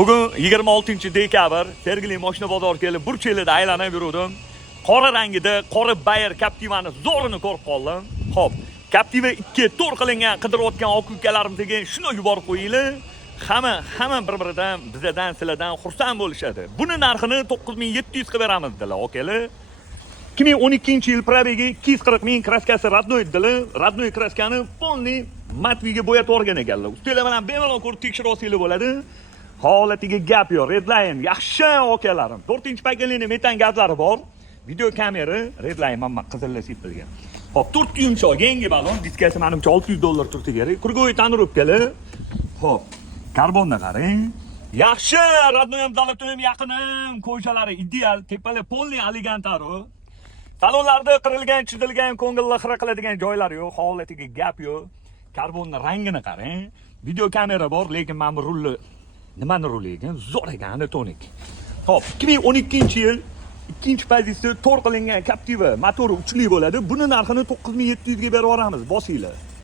Bugun 26-dekabr, Sergeli mashina bozor kelib, Burchilida aylanib yurdim. Qora rangida qora Bayer Captiva'ni zo'rini ko'rib qoldim. Xo'p, Captiva 2 to'r qilingan qidirayotgan oq ukalarimizga shuni yuborib qo'yinglar. Hamma bir-biridan, bizdan, sizlardan xursand bo'lishadi. Buni narxini 9700 qilib beramiz dedilar, okalar. 2012-yil probegi 240 ming kraskasi radnoy dedilar. Radnoy kraskani polni matviga bo'yatib o'rgan ekanlar. Ustilar bilan bemalol ko'rib tekshirib olsanglar bo'ladi. Holatiga gap yo'q. Redline yaxshi okalarim. 4-paketli metan gazlari bor. Video kamera Redline mana qizillar sepilgan. Hop, 4 yumshoq yangi balon, diskasi menimcha $600 turti kerak. Kurgoy tanirubkalar. Hop, karbonni qarang. Yaxshi, radnoy ham davlatim yaqinim, ko'chalari ideal, tepalar polni elegantaro. Salonlarda qirilgan, chizilgan, ko'ngilni xira qiladigan joylari yo'q, holatiga gap yo'q. Karbonni rangini qarang. Video kamera bor, lekin men bu rulni nimani ruli ekan? Zo'r ekan, tonik. Hop, 2012-yil 2-pozitsiya to'r qilingan Captiva motori uchli bo'ladi. Buni narxini 9700 ga berib yuboramiz, bosinglar.